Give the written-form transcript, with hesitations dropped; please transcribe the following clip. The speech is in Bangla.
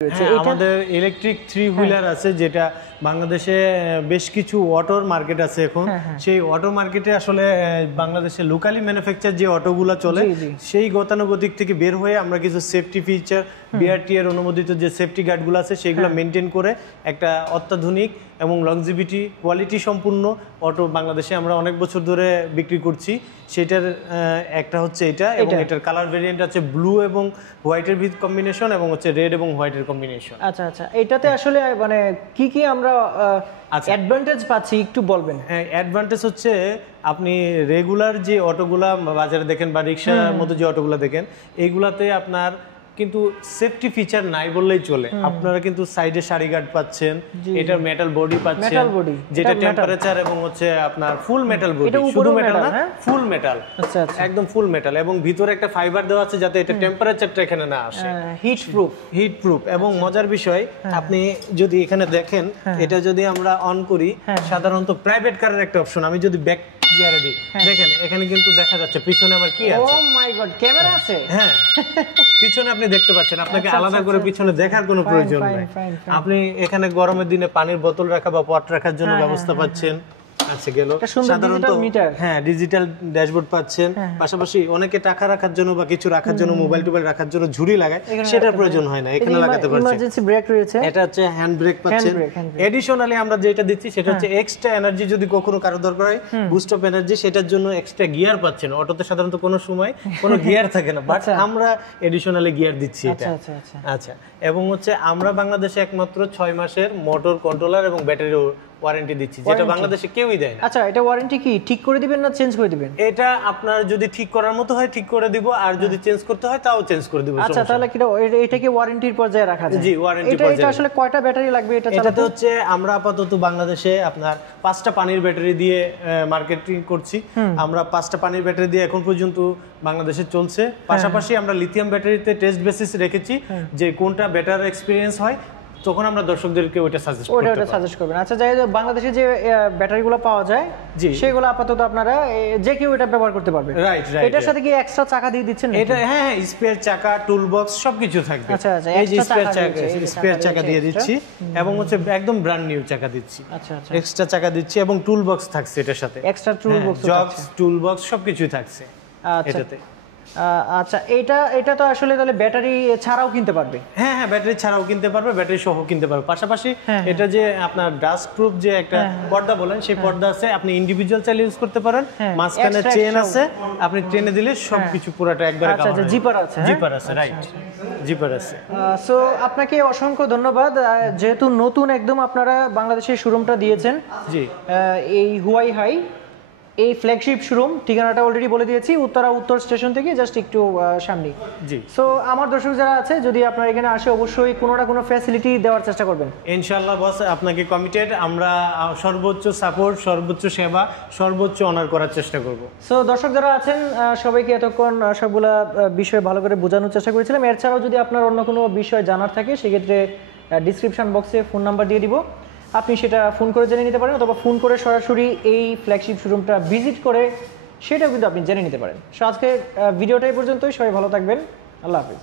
আমাদের ইলেকট্রিক 3 হুইলার আছে যেটা বাংলাদেশে বেশ কিছু অটোর মার্কেট আছে এখন সেই অটো মার্কেটে আসলে বাংলাদেশে লোকালি ম্যানুফ্যাকচার যে অটোগুলো চলে সেই গতানুগতিক থেকে বের হয়ে আমরা কিছু সেফটি ফিচার বিআরটি এর অনুমোদিত যে সেফটি গার্ডগুলো আছে সেইগুলো মেনটেন করে একটা অত্যাধুনিক এবং লংজিভিটি কোয়ালিটি সম্পূর্ণ অটো বাংলাদেশে আমরা অনেক বছর ধরে বিক্রি করছি। সেটার একটা হচ্ছে এটা এবং এটার কালার ভেরিয়েন্ট আছে ব্লু এবং হোয়াইটের ভিত কম্বিনেশন এবং হচ্ছে রেড এবং হোয়াইটের কম্বিনেশন। আচ্ছা আচ্ছা, এটাতে আসলে মানে কি কি আমরা অ্যাডভান্টেজ পাচ্ছি একটু বলবেন? হ্যাঁ, অ্যাডভান্টেজ হচ্ছে আপনি রেগুলার যে অটোগুলা বাজারে দেখেন বা রিক্সার মতো যে অটোগুলা দেখেন এইগুলাতে আপনার কিন্তু সেফটি ফিচার নাই বললেই চলে। আপনারা কিন্তু সাইডে সারি গার্ড পাচ্ছেন, এটা মেটাল বডি পাচ্ছেন যেটা টেম্পারেচার এবং হচ্ছে আপনার ফুল মেটাল বডি, শুধু মেটাল না ফুল মেটাল, একদম ফুল মেটাল এবং ভিতরে একটা ফাইবার দেওয়া আছে যাতে এটা টেম্পারেচারটা এখানে না আসে, হিট প্রুফ। এবং মজার বিষয় আপনি যদি এখানে দেখেন এটা যদি আমরা অন করি সাধারণত প্রাইভেট কারের একটা অপশন, আমি যদি ব্যাক গিয়ারে দিই দেখেন এখানে কিন্তু দেখা যাচ্ছে পিছনে আমার কি আছে। ও মাই গড, ক্যামেরা আছে। হ্যাঁ, পিছনে আপনি দেখতে পাচ্ছেন, আপনাকে আলাদা করে পিছনে দেখার কোনো প্রয়োজন নেই। আপনি এখানে গরমের দিনে পানির বোতল রাখা বা পট রাখার জন্য ব্যবস্থা পাচ্ছেন। আচ্ছা গেল সাধারণত হ্যাঁ ডিজিটাল ড্যাশবোর্ড পাচ্ছেন। পাশাপাশি অনেকে টাকা রাখার জন্য বা কিছু রাখার জন্য মোবাইল টোবাইল রাখার জন্য ঝুড়ি লাগায়, সেটার প্রয়োজন হয় না, এখানে লাগাতে পারছেন। ইমার্জেন্সি ব্রেক রয়েছে, এটা হচ্ছে হ্যান্ড ব্রেক পাচ্ছেন। এডিশনালি আমরা যেটা দিচ্ছি সেটা হচ্ছে এক্সট্রা এনার্জি যদি কখনো কারো দরকার হয় বুস্ট অফ এনার্জি, সেটার জন্য এক্সট্রা গিয়ার পাচ্ছেন। অটোতে সাধারণত কোনো সময় কোনো গিয়ার থাকে না, বাট আমরা এডিশনালি গিয়ার দিচ্ছি এটা। আচ্ছা, এবং হচ্ছে আমরা বাংলাদেশে একমাত্র 6 মাসের মোটর কন্ট্রোলার এবং ব্যাটারি ওয়ারেন্টি দিচ্ছি, যেটা বাংলাদেশে কেউই দেয় না। আচ্ছা, এটা ওয়ারেন্টি কি ঠিক করে দিবেন না চেঞ্জ করে দিবেন? এটা আপনার যদি ঠিক করার মতো হয় ঠিক করে দিব, আর যদি চেঞ্জ করতে হয় তাও চেঞ্জ করে দিব। আচ্ছা, তাহলে কি এটা কি ওয়ারেন্টির পর্যায়ে রাখা যায়? জি, ওয়ারেন্টি পর্যায়ে। এটা আসলে কয়টা ব্যাটারি লাগবে এটা চালাতে? এটাতে হচ্ছে আমরা আপাতত বাংলাদেশে আপনার 5টা পানির ব্যাটারি দিয়ে মার্কেটিং করছি। আমরা 5টা পানির ব্যাটারি দিয়ে এখন পর্যন্ত বাংলাদেশে চলছে। পাশাপাশি আমরা লিথিয়াম ব্যাটারিতে টেস্ট বেসিস রেখেছি যে কোনটা বেটার এক্সপেরিয়েন্স হয়, তখন আমরা দর্শকদেরকে ওটা সাজেস্ট করবেন। আচ্ছা, যাই হোক বাংলাদেশে যে ব্যাটারিগুলো পাওয়া যায় সেগুলো আপাতত আপনারা যে কেউ এটা ব্যবহার করতে পারবে। রাইট। এটার সাথে কি এক্সট্রা চাকা দিয়ে দিচ্ছেন? এটা হ্যাঁ, স্পেয়ার চাকা, টুল বক্স সবকিছু থাকবে। আচ্ছা, এই যে স্পেয়ার চাকা দিয়ে দিচ্ছি এবং হচ্ছে একদম ব্র্যান্ড নিউ চাকা দিচ্ছি। আচ্ছা, এক্সট্রা চাকা দিচ্ছি এবং টুল বক্স থাকছে এটার সাথে। এক্সট্রা টুল বক্স, জগস, টুল বক্স সবকিছুই থাকছে এটাতে। আচ্ছা, এটা তো আসলে তাহলে ব্যাটারি ছাড়াও কিনতে পারবে? হ্যাঁ, ব্যাটারি ছাড়াও কিনতে পারবে, ব্যাটারি সহ কিনতে পারবে। পাশাপাশি এটা যে আপনার ডাস্ট প্রুফ যে একটা পর্দা বলেন সেই পর্দা আছে, আপনি ইন্ডিভিজুয়াল চাইলে ইউজ করতে পারেন। মাঝখানে চেন আছে, আপনি ট্রেনে দিলে সবকিছু পুরোটা একবারে কভার। আচ্ছা, জিপার আছে, রাইট, জিপার আছে। সো আপনাকে অসংখ্য ধন্যবাদ, যেহেতু নতুন একদম আপনারা বাংলাদেশের শোরুমটা দিয়েছেন। জি, এই হুয়াই হাই এই ফ্ল্যাগশিপ শোরুম ঠিকানাটা অলরেডি বলে দিয়েছি, উত্তর স্টেশন থেকে জাস্ট একটু সামনে। জি, সো আমার দর্শক যারা আছে যদি আপনারা এখানে আসে অবশ্যই কোনো না কোনো ফ্যাসিলিটি দেওয়ার চেষ্টা করবেন। ইনশাআল্লাহ বস, আপনাকে কমিটেড, আমরা সর্বোচ্চ সাপোর্ট, সর্বোচ্চ সেবা, সর্বোচ্চ অনার করার চেষ্টা করব। সো দর্শক যারা আছেন সবাইকে এতক্ষণ সবগুলা বিষয় ভালো করে বোঝানোর চেষ্টা করেছিলাম। এছাড়াও যদি আপনার অন্য কোনো বিষয় জানার থাকে সেক্ষেত্রে ডিসক্রিপশন বক্সে ফোন নাম্বার দিয়ে দিব, আপনি সেটা ফোন করে জেনে নিতে পারেন, অথবা ফোন করে সরাসরি এই ফ্ল্যাগশিপ শোরুমটা ভিজিট করে সেটাও কিন্তু আপনি জেনে নিতে পারেন। সো আজকে ভিডিওটা এই পর্যন্তই, সবাই ভালো থাকবেন, আল্লাহ হাফিজ।